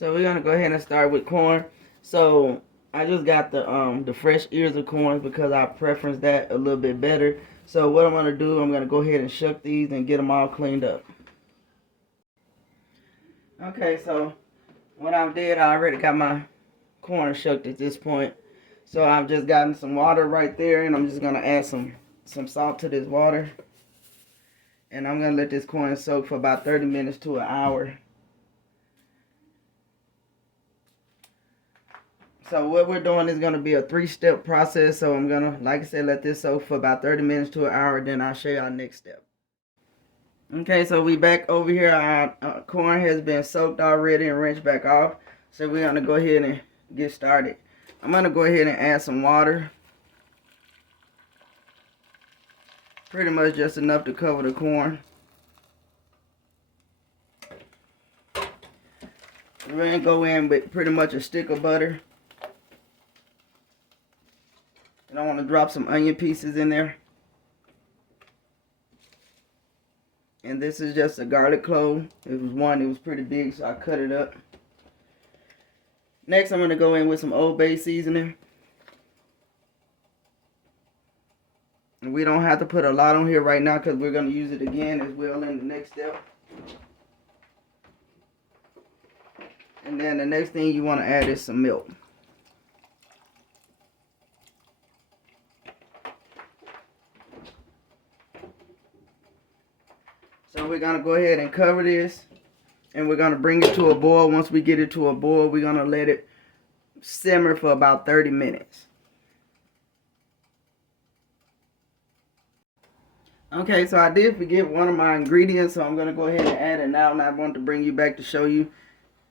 So we're gonna go ahead and start with corn. So I just got the fresh ears of corn because I preference that a little bit better. So what I'm gonna do, I'm gonna go ahead and shuck these and get them all cleaned up. Okay, so what I did, I already got my corn shucked at this point. So I've just gotten some water right there, and I'm just gonna add some salt to this water. And I'm gonna let this corn soak for about 30 minutes to an hour. So what we're doing is going to be a 3-step process. So I'm going to, like I said, let this soak for about 30 minutes to an hour. Then I'll show you our next step. Okay, so we back over here. Our corn has been soaked already and rinsed back off. So we're going to go ahead and get started. I'm going to go ahead and add some water. Pretty much just enough to cover the corn. We're going to go in with pretty much a stick of butter. And I want to drop some onion pieces in there. And this is just a garlic clove. It was pretty big, so I cut it up. Next, I'm going to go in with some Old Bay seasoning. And we don't have to put a lot on here right now because we're going to use it again as well in the next step. And then the next thing you want to add is some milk. So we're going to go ahead and cover this, and we're going to bring it to a boil. Once we get it to a boil, we're going to let it simmer for about 30 minutes. Okay, so I did forget one of my ingredients, so I'm going to go ahead and add it now, and I want to bring you back to show you.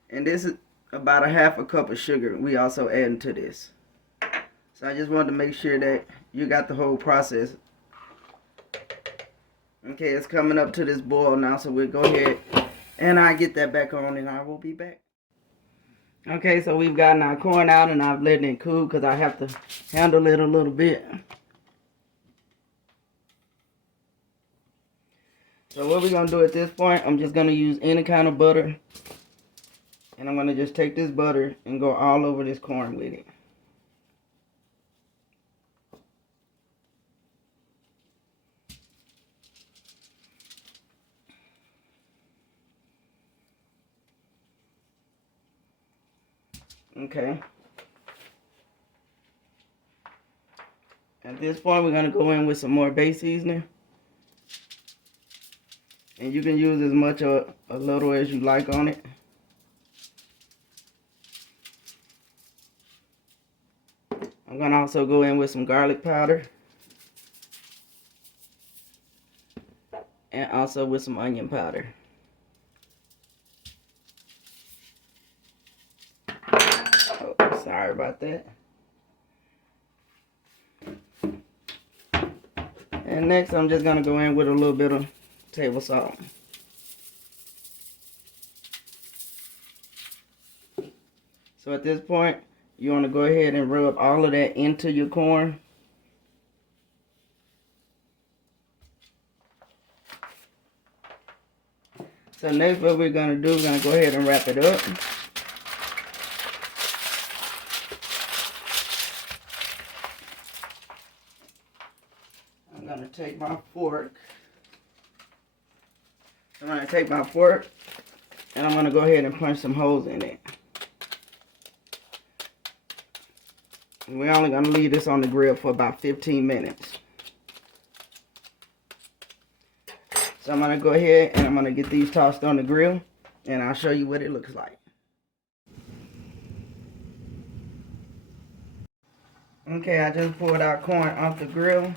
And this is about a half a cup of sugar we also adding to this. So I just wanted to make sure that you got the whole process. Okay, it's coming up to this boil now, so we'll go ahead and I'll get that back on and I will be back. Okay, so we've gotten our corn out and I've let it cool because I have to handle it a little bit. So what we're going to do at this point, I'm just going to use any kind of butter. And I'm going to just take this butter and go all over this corn with it. Okay. At this point, we're going to go in with some more bay seasoning. And you can use as much or a little as you like on it. I'm going to also go in with some garlic powder. And also with some onion powder. Oh, sorry about that. And next I'm just going to go in with a little bit of table salt. So at this point, you want to go ahead and rub all of that into your corn. So next what we're going to do, we're going to go ahead and wrap it up. I'm going to take my fork. and I'm going to go ahead and punch some holes in it. We're only going to leave this on the grill for about 15 minutes. So I'm going to go ahead and I'm going to get these tossed on the grill and I'll show you what it looks like. Okay, I just pulled our corn off the grill.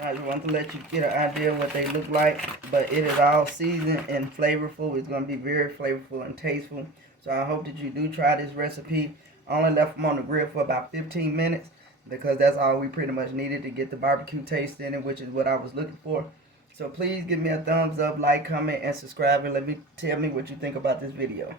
I just want to let you get an idea of what they look like, but it is all seasoned and flavorful. It's going to be very flavorful and tasteful. So I hope that you do try this recipe. I only left them on the grill for about 15 minutes because that's all we pretty much needed to get the barbecue taste in it, which is what I was looking for. So please give me a thumbs up, like, comment, and subscribe, and tell me what you think about this video.